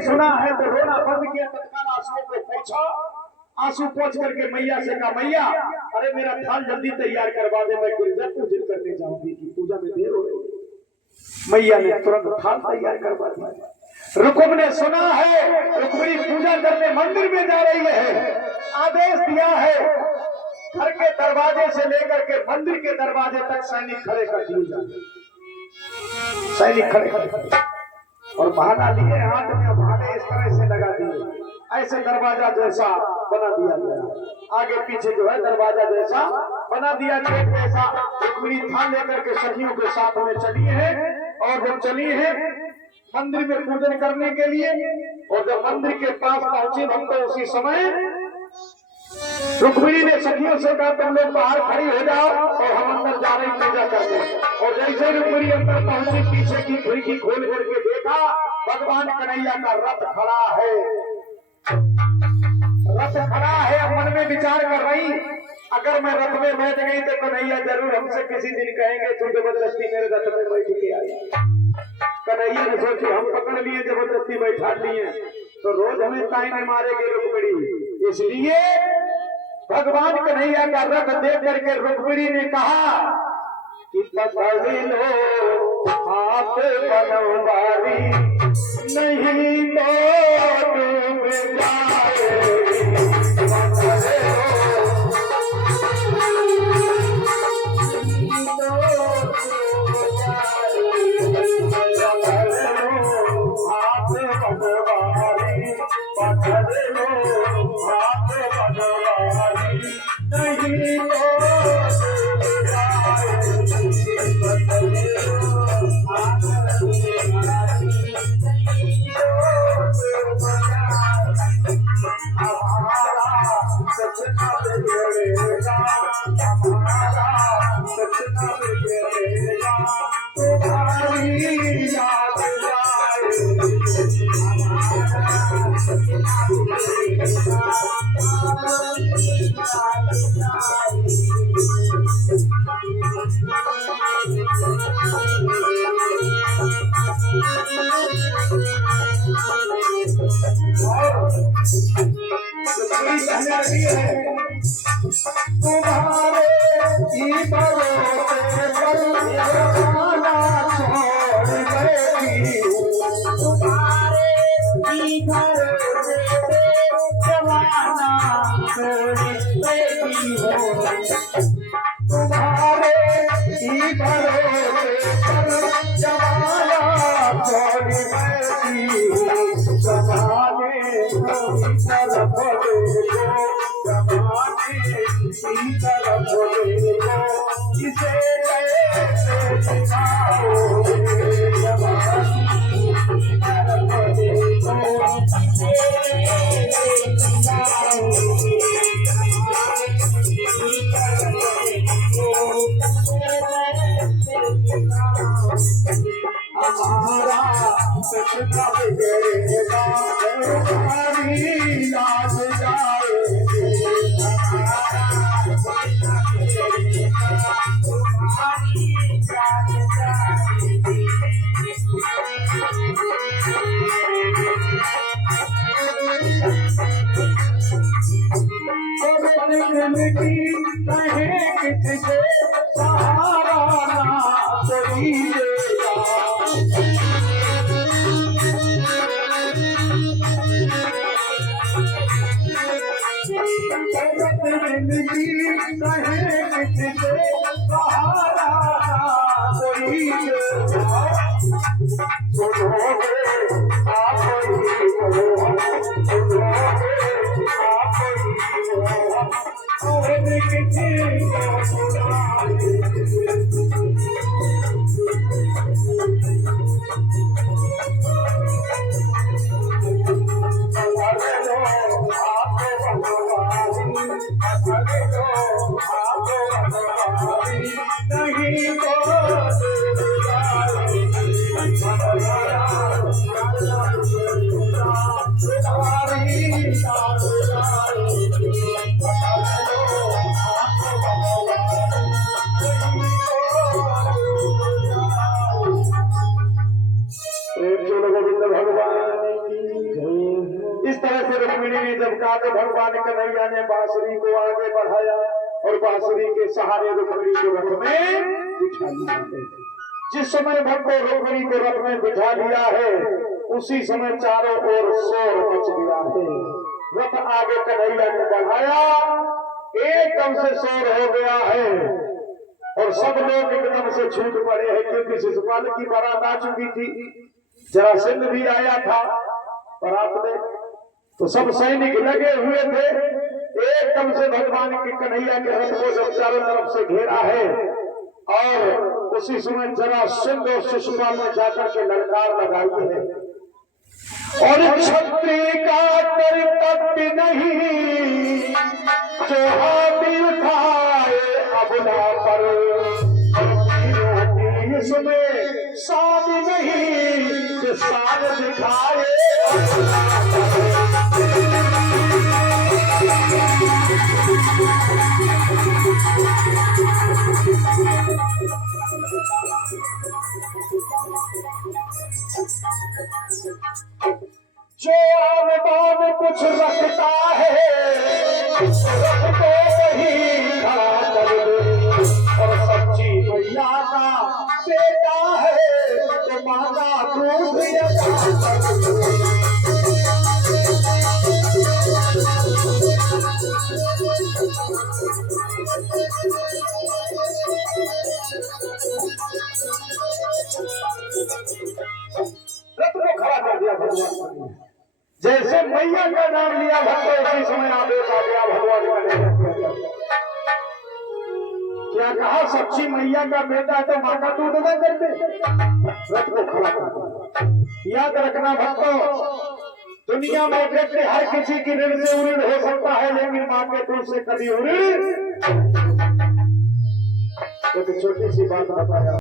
सुना है तो रोना बंद किया, तत्काल आंसुओं को पोंछा। आंसू पोंछ करके मैया से कहा, मैया अरे मेरा थाल जल्दी तैयार करवा दे, मैं गिरजा पूजन करने जाऊंगी कि पूजा में देर हो रही है। मैया ने तुरंत थाल तैयार करवा दिया। रुकुम ने सुना है रुक्मिणी पूजा करने मंदिर में जा रही है, आदेश दिया है घर के दरवाजे से लेकर के मंदिर के दरवाजे तक सैनिक खड़े कर दिए जाए। सैनिक खड़े और भाला लिए हाथ में, भाले इस तरह से लगा दिए, ऐसे दरवाजा जैसा बना दिया गया। आगे पीछे जो है दरवाजा जैसा बना दिया, गेट जैसा। रुक्मिणी थाल लेकर के सखियों के साथ में चली है, और जब चली है मंदिर में पूजन करने के लिए, और जब मंदिर के पास पहुंचे भक्त उसी समय रुक्मिणी ने सखियों से कहा, तुम लोग बाहर खड़ी हो जाओ और हम अंदर जा रहे पूजा करने। और जैसे रुक्मिणी अंदर पहुंची, पीछे की खिड़की खोल करके देखा भगवान कन्हैया का रथ खड़ा है। रथ खड़ा है। अब मन में विचार कर रही, अगर मैं रथ में बैठ गई तो कन्हैया जरूर हमसे किसी दिन कहेंगे तू जबरदस्ती मेरे रथ में बैठ के आई। कन्हैया ने सोची हम पकड़ लिए, जबरदस्ती बैठा लिए तो रोज हमें ताने मारेंगे रुक्मिणी। इसलिए भगवान कन्हैया का रथ देख करके रुक्मिणी ने कहा कि पकड़ लो हाथ बनवारी, नहीं तो डूब जाए। तुम्हारे ही भरोसे पर जमाना छोड़ बैठी, तुम्हारे ही भरोसे पे जमाना छोड़ बैठी हो। तुम्हारे ही भरोसे पर जमाना छोड़ बैठी हो। जमाने की तरफ देखो, जमाने की तरफ देखो, इसे कैसे दिखाओगे। जमाने की तरफ देखो, इसे कैसे दिखाओगे। हमारा सपना बिगड़ेगा, हमारी लाज जाएगी। किससे सहारा ना कोई देगा। जिंदगी कहे किससे सहारा कोई देगा। सुनोगे आप ही हो, सुनोगे आप ही हो, और किसी को सुनाए। नहीं तो रुक्मिणी ने जब कहा तो भगवान कन्हैया ने बांसुरी को आगे बढ़ाया और बांसुरी के सहारे रुक्मिणी को रथ में बिठा लिया है। जिस समय भक्तों रुक्मिणी को रथ में बिठा लिया है उसी समय चारों ओर शोर मच गया है। रथ आगे कन्हैया ने बढ़ाया, एकदम से शोर हो गया है और सब लोग एकदम से छूट पड़े हैं, क्योंकि शिशुपाल की बारात आ चुकी थी, जरासंध भी आया था बारात में, तो सब सैनिक लगे हुए थे। एकदम से भगवान के कन्हैया के रथ को जब चारों तरफ से घेरा है और उसी समय जरासंध और शिशुपाल ने जाकर के ललकार लगाई है, और क्षत्रिय का कर्तव्य नहीं जो हाथी उठाए अबला पर, इसमें शादी नहीं जो साल दिखाए। जो आमदान कुछ रखता है रख को वही खा कर दे, और सच्ची मैया का बेटा है तो माँ का दूध रथ को खड़ा कर दिया भगवान ने। जैसे मैया का नाम लिया भक्तों उसी समय आदेश आ गया भगवान का। क्या कहा, सच्ची मैया का बेटा है तो माँ का दूध न कर दे। रथ को खड़ा कर दिया। याद रखना भक्तों, दुनिया में व्यक्ति हर किसी की ऋण से उऋण हो सकता है, लेकिन माँ के दूध से कभी उऋण। एक छोटी सी बात बताया।